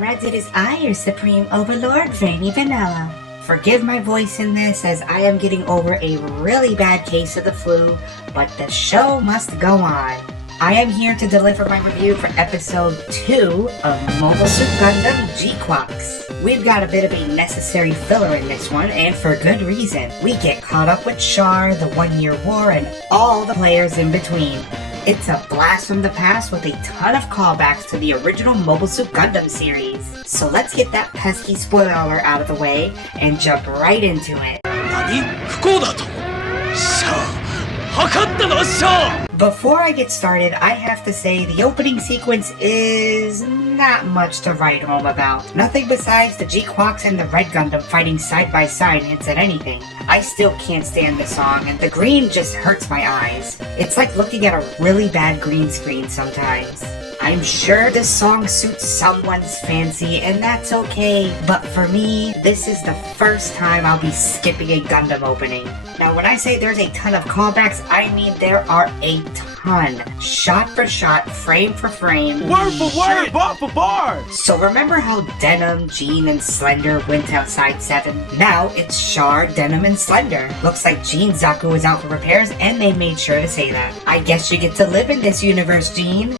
comrades, it is I, your Supreme Overlord, Rainy Vanilla. Forgive my voice in this as I am getting over a really bad case of the flu, but the show must go on. I am here to deliver my review for episode 2 of Mobile Suit Gundam GQuuuuuuX. We've got a bit of a necessary filler in this one, and for good reason. We get caught up with Char, the 1-year war, and all the players in between. It's a blast from the past with a ton of callbacks to the original Mobile Suit Gundam series. So let's get that pesky spoiler alert out of the way and jump right into it. Before I get started, I have to say the opening sequence is not much to write home about. Nothing besides the GQuuuuuuX and the Red Gundam fighting side by side hints at anything. I still can't stand the song, and the green just hurts my eyes. It's like looking at a really bad green screen sometimes. I'm sure this song suits someone's fancy, and that's okay, but for me, this is the first time I'll be skipping a Gundam opening. Now, when I say there's a ton of callbacks, I mean there are a ton. Shot for shot, frame for frame. Word for word, bar for bar! So remember how Denim, Jean, and Slender went outside 7? Now it's Char, Denim, and Slender. Looks like Jean Zaku is out for repairs, and they made sure to say that. I guess you get to live in this universe, Jean.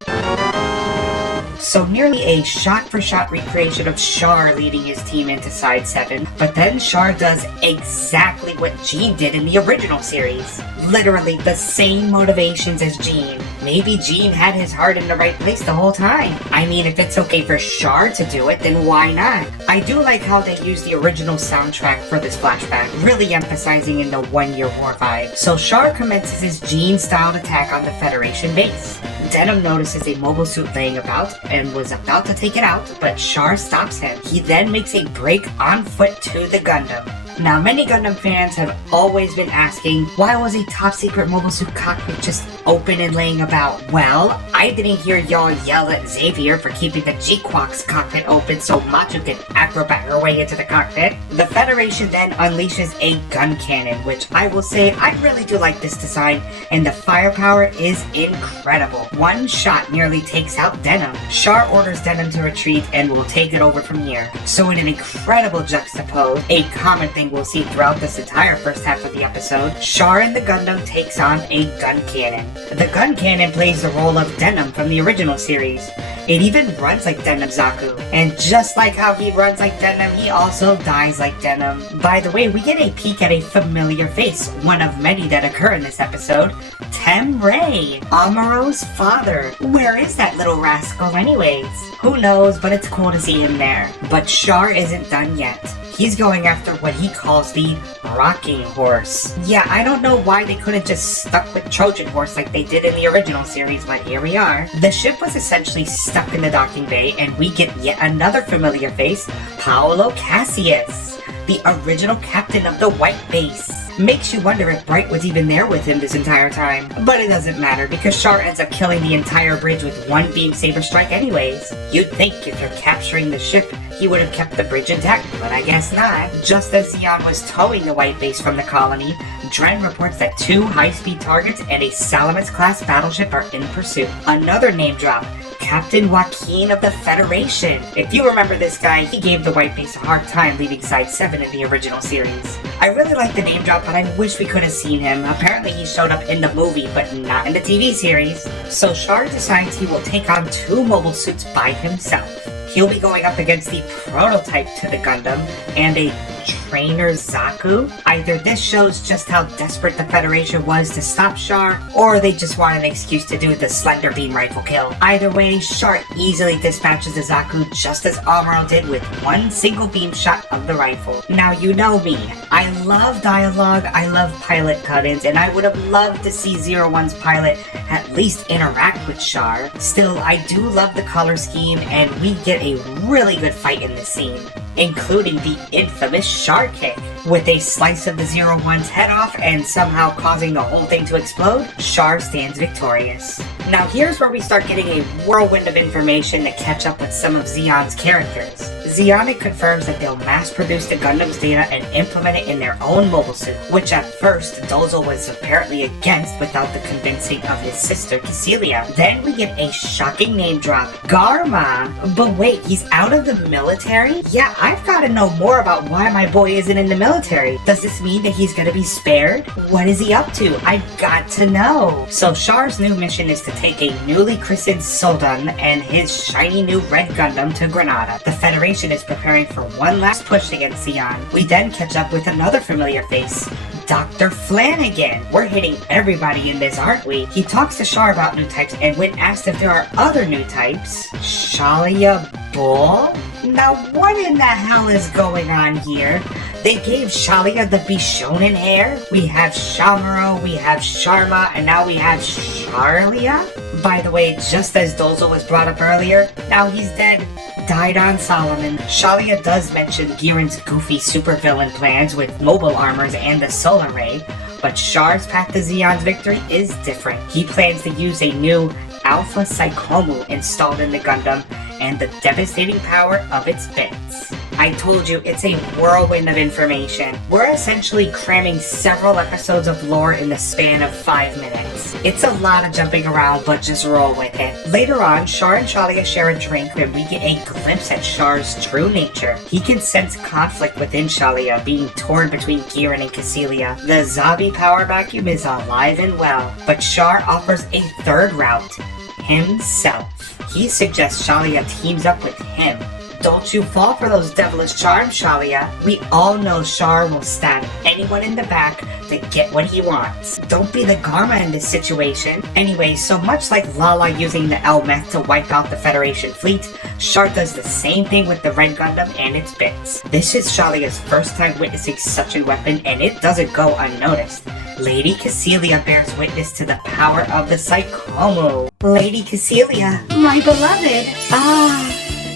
So nearly a shot-for-shot recreation of Char leading his team into Side 7, but then Char does exactly what Jean did in the original series. Literally the same motivations as Jean. Maybe Jean had his heart in the right place the whole time. I mean, if it's okay for Char to do it, then why not? I do like how they use the original soundtrack for this flashback, really emphasizing in the 1-year war vibe. So Char commences his Jean-styled attack on the Federation base. Denim notices a mobile suit laying about and was about to take it out, but Char stops him. He then makes a break on foot to the Gundam. Now, many Gundam fans have always been asking, why was a top-secret mobile suit cockpit just open and laying about? Well, I didn't hear y'all yell at Xavier for keeping the GQuuuuuuX cockpit open so Macho could acrobat her way into the cockpit. The Federation then unleashes a gun cannon, which I will say I really do like this design, and the firepower is incredible. One shot nearly takes out Denim. Char orders Denim to retreat and will take it over from here. So in an incredible juxtapose, a common thing we'll see throughout this entire first half of the episode, Char and the Gundam takes on a gun cannon. The gun cannon plays the role of Denim from the original series. It even runs like Denim Zaku. And just like how he runs like Denim, he also dies like Denim. By the way, we get a peek at a familiar face, one of many that occur in this episode. Tem Ray, Amuro's father. Where is that little rascal anyways? Who knows, but it's cool to see him there. But Char isn't done yet. He's going after what he calls the rocking horse. Yeah, I don't know why they couldn't just stuck with Trojan horse like they did in the original series, but here we are. The ship was essentially stuck in the docking bay, and we get yet another familiar face, Paolo Cassius, the original captain of the White Base. Makes you wonder if Bright was even there with him this entire time. But it doesn't matter, because Char ends up killing the entire bridge with one beam saber strike anyways. You'd think if you're capturing the ship, he would have kept the bridge intact, but I guess not. Just as Xion was towing the White Base from the colony, Dren reports that 2 high-speed targets and a Salamis-class battleship are in pursuit. Another name drop, Captain Joaquin of the Federation. If you remember this guy, he gave the White Base a hard time leaving Side 7 in the original series. I really like the name drop, but I wish we could have seen him. Apparently he showed up in the movie, but not in the TV series. So Char decides he will take on 2 mobile suits by himself. He'll be going up against the prototype to the Gundam and a trainer Zaku. Either this shows just how desperate the Federation was to stop Char, or they just want an excuse to do the Slender Beam rifle kill. Either way, Char easily dispatches the Zaku just as Amuro did with one single beam shot of the rifle. Now you know me. I love dialogue, I love pilot cut-ins, and I would have loved to see Zero One's pilot at least interact with Char. Still, I do love the color scheme, and we get a really good fight in this scene, including the infamous Char kick. With a slice of the Zero One's head off and somehow causing the whole thing to explode, Char stands victorious. Now here's where we start getting a whirlwind of information to catch up with some of Zeon's characters. Zeonic confirms that they'll mass-produce the Gundam's data and implement it in their own mobile suit, which at first Dozel was apparently against without the convincing of his sister Cecilia. Then we get a shocking name drop, Garma. But wait, he's out of the military? Yeah, I've got to know more about why my boy isn't in the military. Does this mean that he's gonna be spared? What is he up to? I've got to know. So Char's new mission is to take a newly christened Soldan and his shiny new red Gundam to Granada. The Federation is preparing for one last push against Zeon. We then catch up with another familiar face, Dr. Flanagan. We're hitting everybody in this, aren't we? He talks to Char about new types, and when asked if there are other new types, Shalia Bull? Now what in the hell is going on here? They gave Shalia the Bishonen hair? We have Shamuro, we have Sharma, and now we have Charlia? By the way, just as Dozel was brought up earlier, now he's dead. Died on Solomon. Shalia does mention Giran's goofy supervillain plans with mobile armors and the solar ray, but Char's path to Zeon's victory is different. He plans to use a new Alpha Psychomu installed in the Gundam and the devastating power of its bits. I told you, it's a whirlwind of information. We're essentially cramming several episodes of lore in the span of 5 minutes. It's a lot of jumping around, but just roll with it. Later on, Char and Shalia share a drink and we get a glimpse at Char's true nature. He can sense conflict within Shalia, being torn between Giran and Cecilia. The Zabi power vacuum is alive and well, but Char offers a third route, himself. He suggests Shalia teams up with him. Don't you fall for those devilish charms, Shalia. We all know Char will stab anyone in the back to get what he wants. Don't be the Garma in this situation. Anyway, so much like Lala using the Elmeth to wipe out the Federation fleet, Char does the same thing with the Red Gundam and its bits. This is Shalia's first time witnessing such a weapon, and it doesn't go unnoticed. Lady Cecilia bears witness to the power of the Psychomu. Lady Cecilia, my beloved.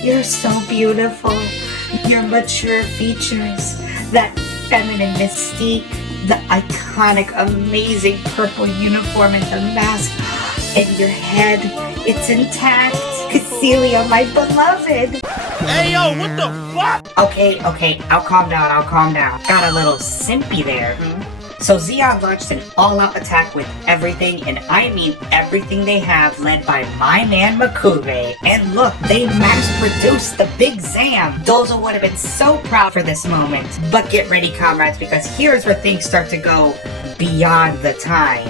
You're so beautiful. Your mature features, that feminine mystique, the iconic, amazing purple uniform and the mask, and your head, it's intact. Cecilia, my beloved. Hey, yo, what the fuck? Okay, I'll calm down. Got a little simpy there, So Zeon launched an all-out attack with everything, and I mean everything they have, led by my man Makube. And look, they mass-produced the Big Zam! Dozel would have been so proud for this moment. But get ready, comrades, because here's where things start to go beyond the time.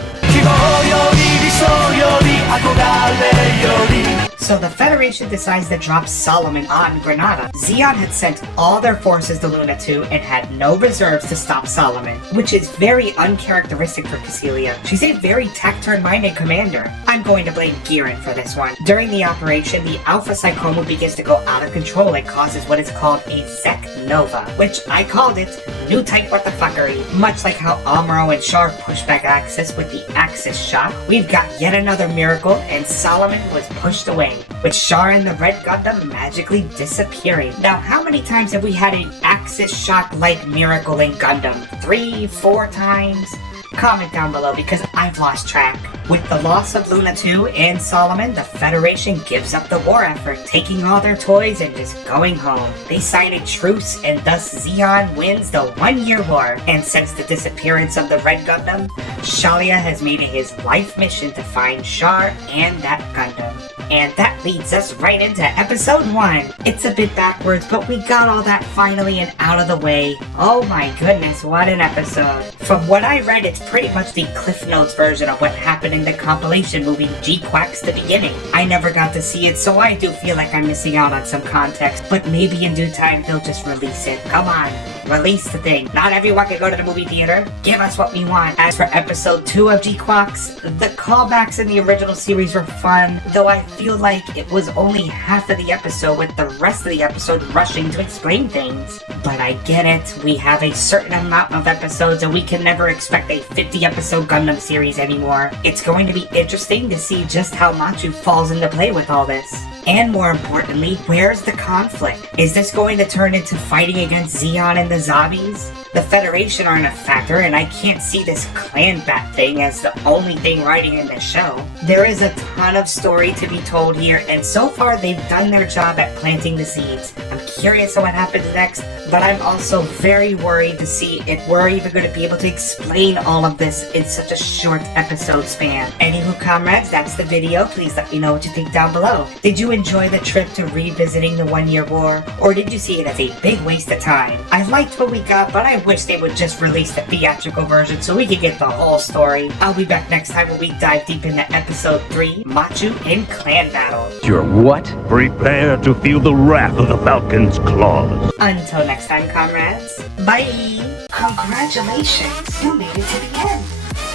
So the Federation decides to drop Solomon on Granada. Zeon had sent all their forces to Luna 2 and had no reserves to stop Solomon, which is very uncharacteristic for Cecilia. She's a very taciturn-minded commander. I'm going to blame Giran for this one. During the operation, the Alpha Psychomu begins to go out of control and causes what is called a Zek Nova, which I called it new type what the fuckery. Much like how Amuro and Char pushed back Axis with the Axis shock, we've got yet another miracle, and Solomon was pushed away, with Char and the Red Gundam magically disappearing. Now, how many times have we had an Axis shock-like miracle in Gundam? 3, 4 times? Comment down below because I've lost track. With the loss of Luna 2 and Solomon, the Federation gives up the war effort, taking all their toys and just going home. They sign a truce, and thus Zeon wins the 1-year war. And since the disappearance of the Red Gundam, Shalia has made it his life mission to find Char and that Gundam. And that leads us right into episode 1. It's a bit backwards, but we got all that finally and out of the way. Oh my goodness, what an episode. From what I read, it's pretty much the Cliff Notes version of what happened in the compilation movie GQuuuuuuX The Beginning. I never got to see it, so I do feel like I'm missing out on some context, but maybe in due time they'll just release it. Come on, release the thing. Not everyone can go to the movie theater. Give us what we want. As for episode 2 of GQuuuuuuX, the callbacks in the original series were fun, though I feel like it was only half of the episode with the rest of the episode rushing to explain things. But I get it, we have a certain amount of episodes and we can never expect a 50-episode Gundam series anymore. It's going to be interesting to see just how Machu falls into play with all this. And more importantly, where's the conflict? Is this going to turn into fighting against Zeon and the Zabis? The Federation aren't a factor, and I can't see this clan bat thing as the only thing riding in the show. There is a ton of story to be told here, and so far they've done their job at planting the seeds. I'm curious on what happens next, but I'm also very worried to see if we're even going to be able to explain all of this in such a short episode span. Anywho, comrades, that's the video. Please let me know what you think down below. Did you enjoy the trip to revisiting the 1 Year War, or did you see it as a big waste of time? I liked what we got, but I wish they would just release the theatrical version so we could get the whole story. I'll be back next time when we dive deep into episode 3, Machu in Clan Battle. Your what? Prepare to feel the wrath of the Falcon's claws. Until next time, comrades. Bye! Congratulations, you made it to the end.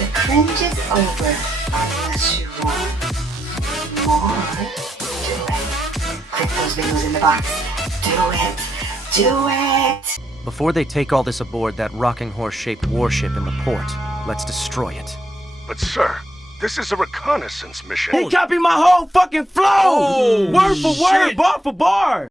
The cringe is over, unless you want more. Do it. Click those videos in the box. Do it. Do it! Before they take all this aboard that rocking horse-shaped warship in the port, let's destroy it. But sir, this is a reconnaissance mission. He copied my whole fucking flow! Word for word, bar for bar!